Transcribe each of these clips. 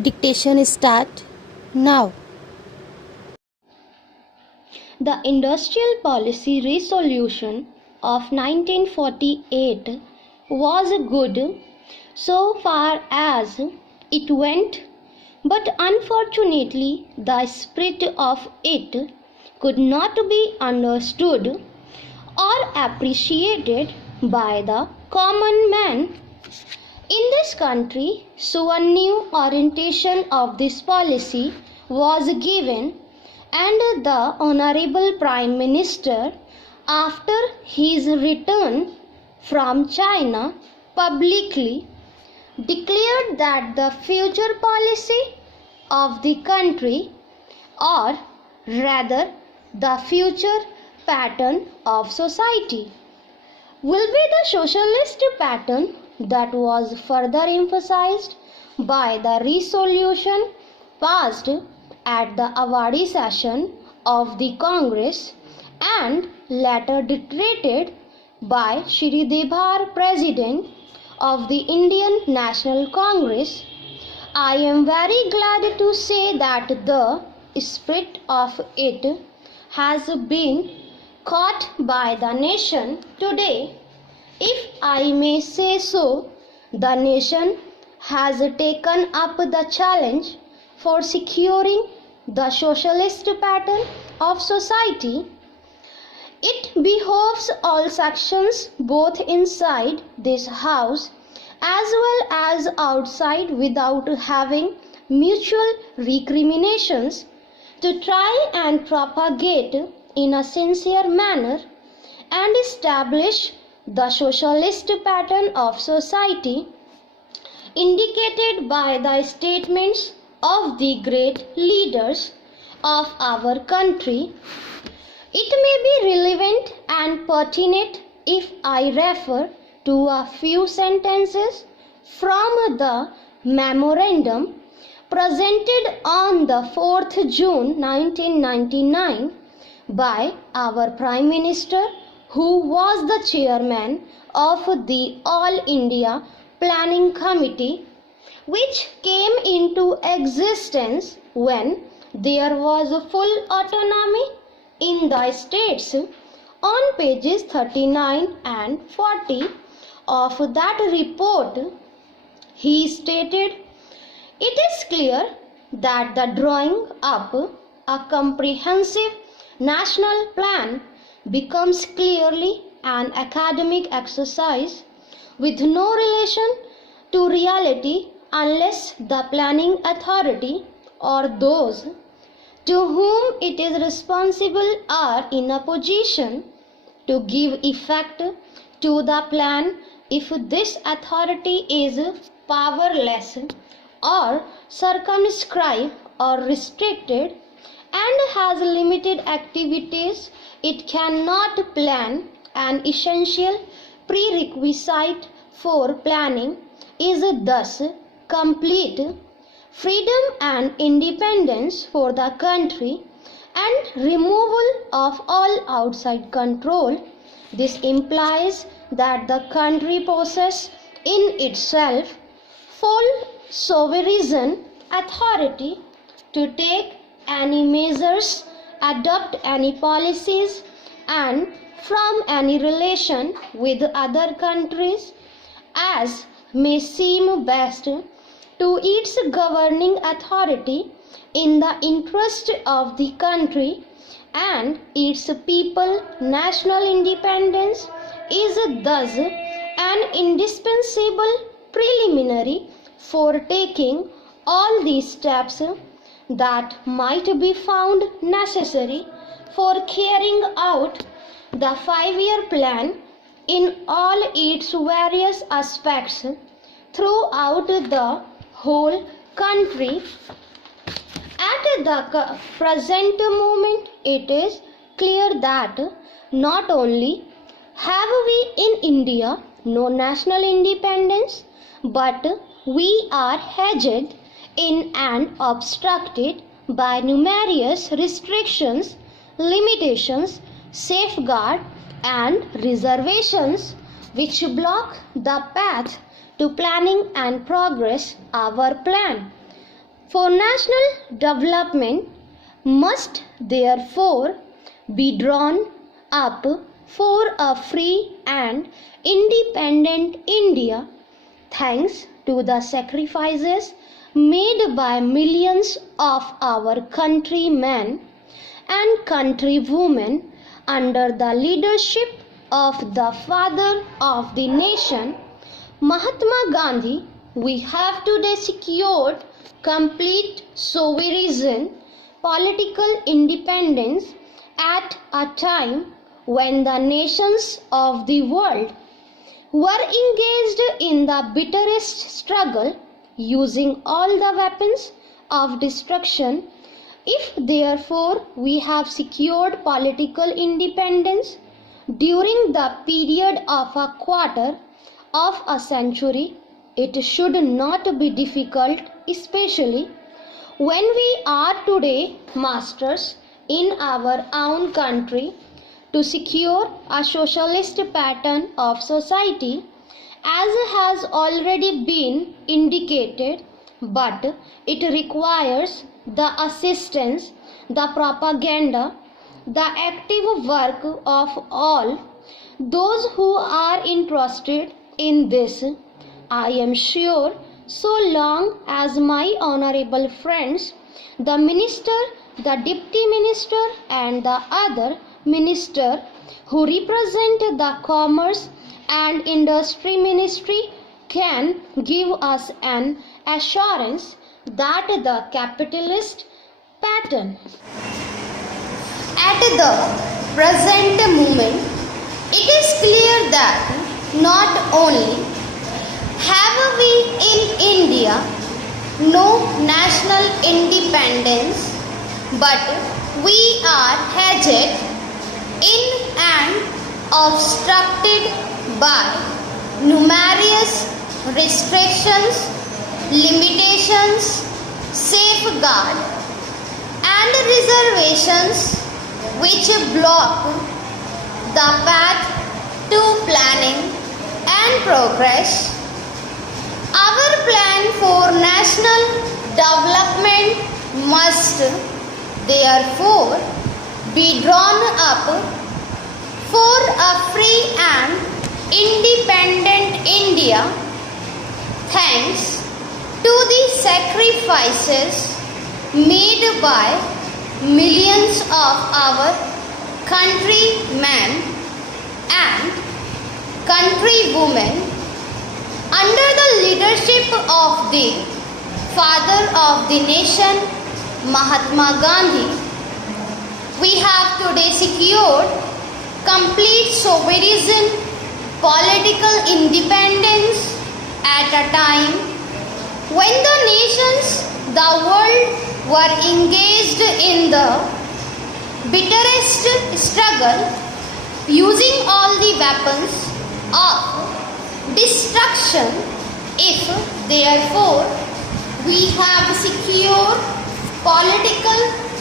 Dictation start now. The Industrial Policy Resolution of 1948 was good so far as it went, but unfortunately the spirit of it could not be understood or appreciated by the common man. In this country, so a new orientation of this policy was given, and the Honorable Prime Minister, after his return from China, publicly declared that the future policy of the country, or rather the future pattern of society, will be the socialist pattern that was further emphasized by the resolution passed at the Awadi session of the Congress and later reiterated by Shri Debar, President of the Indian National Congress. I am very glad to say that the spirit of it has been caught by the nation today. If I may say so, the nation has taken up the challenge for securing the socialist pattern of society. It behoves all sections, both inside this house as well as outside, without having mutual recriminations, to try and propagate in a sincere manner and establish the socialist pattern of society indicated by the statements of the great leaders of our country. It may be relevant and pertinent if I refer to a few sentences from the memorandum presented on the 4th June 1999 by our Prime Minister, who was the chairman of the All India Planning Committee, which came into existence when there was full autonomy in the states. On pages 39 and 40 of that report, he stated, "It is clear that the drawing up a comprehensive national plan becomes clearly an academic exercise with no relation to reality unless the planning authority or those to whom it is responsible are in a position to give effect to the plan. If this authority is powerless or circumscribed or restricted and has limited activities, it cannot plan. An essential prerequisite for planning is thus complete freedom and independence for the country and removal of all outside control. This implies that the country possesses in itself full sovereign authority to take any measures, adopt any policies, and from any relation with other countries as may seem best to its governing authority in the interest of the country and its people. National independence is thus an indispensable preliminary for taking all these steps that might be found necessary for carrying out the 5-year plan in all its various aspects throughout the whole country. At the present moment, it is clear that not only have we in India no national independence, but we are hedged in and obstructed by numerous restrictions, limitations, safeguards, and reservations which block the path to planning and progress. Our plan, For national development must therefore be drawn up for a free and independent India, thanks to the sacrifices made by millions of our countrymen and countrywomen under the leadership of the father of the nation, Mahatma Gandhi. We have today secured complete sovereign political independence at a time when the nations of the world were engaged in the bitterest struggle, using all the weapons of destruction. If therefore we have secured political independence during the period of a quarter of a century, it should not be difficult, especially when we are today masters in our own country, to secure a socialist pattern of society, as has already been indicated, but it requires the assistance, the propaganda, the active work of all those who are interested in this. I am sure so long as my honorable friends, the minister, the deputy minister, and the other minister who represent the commerce and industry ministry can give us an assurance that the capitalist pattern at the present moment, it is clear that not only have we in India no national independence, but we are hedged in and obstructed by numerous restrictions, limitations, safeguard and reservations which block the path to planning and progress. Our plan for national development must therefore be drawn up for a free and independent India, thanks to the sacrifices made by millions of our countrymen and countrywomen under the leadership of the father of the nation, Mahatma Gandhi. We have today secured complete sovereign political independence at a time when the nations, the world were engaged in the bitterest struggle, using all the weapons of destruction. If therefore we have secured political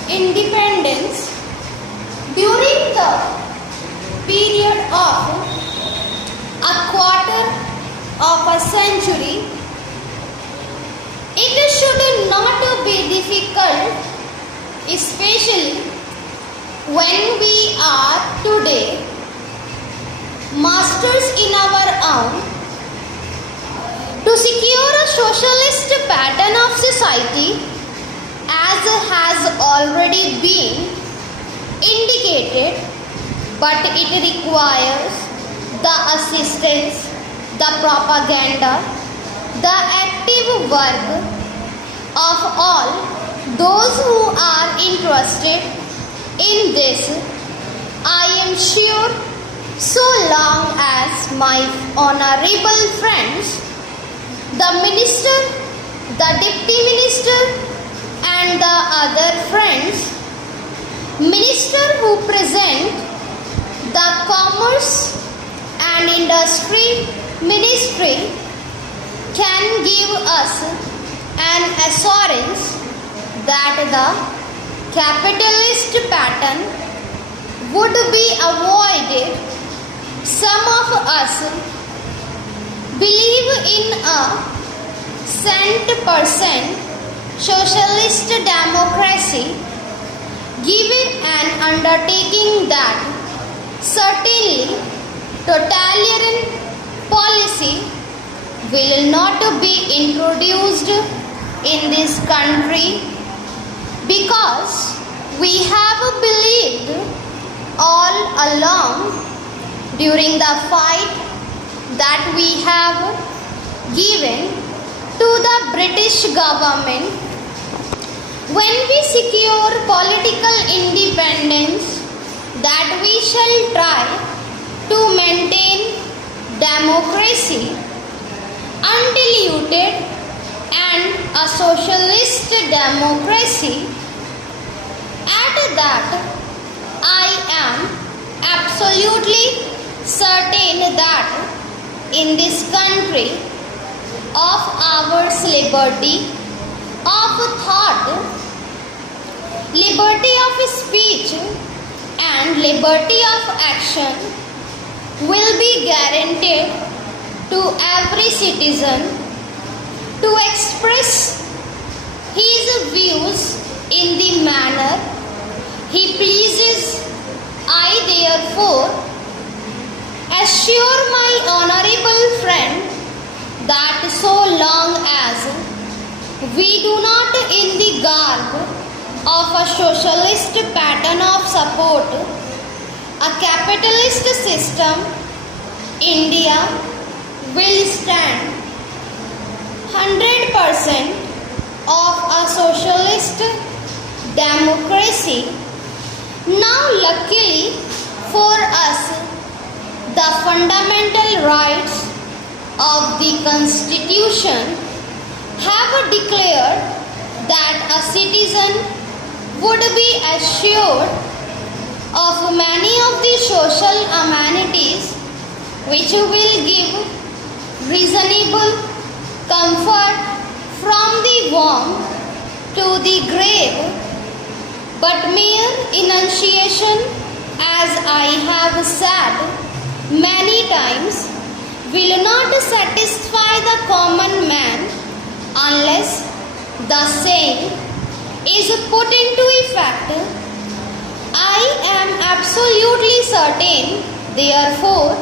independence during the period of a quarter of a century, it should not be difficult, especially when we are today masters in our own, to secure a socialist pattern of society, as has already been indicated, but it requires the assistance, the propaganda, the active work of all those who are interested in this. I am sure so long as my honorable friends, the minister, the deputy minister and the other friends, minister who present the commerce and industry ministry, can give us an assurance that the capitalist pattern would be avoided. Some of us believe in a 100% socialist democracy, given an undertaking that certainly totalitarian policy will not be introduced in this country, because we have believed all along during the fight that we have given to the British government, when we secure political independence, that we shall try to maintain democracy undiluted and a socialist democracy. At that, I am absolutely certain that in this country of ours, liberty of thought, liberty of speech and liberty of action will be guaranteed to every citizen to express his views in the manner he pleases. I therefore assure my honorable friend that so long as we do not, in the garb of a socialist pattern of support a capitalist system, India will stand 100% of a socialist democracy. Now, luckily for us, the fundamental rights of the Constitution have declared that a citizen would be assured of many of the social amenities which will give reasonable comfort from the womb to the grave, but mere enunciation, as I have said many times, will not satisfy the common man unless the same is put into effect. I am absolutely certain, therefore,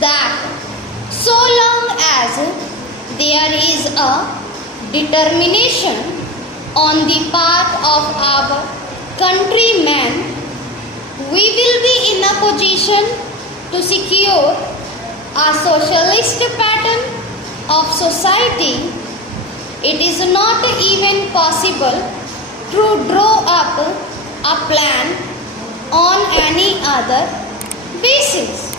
that so long as there is a determination on the part of our countrymen, we will be in a position to secure a socialist pattern of society. It is not even possible to draw up a plan on any other basis.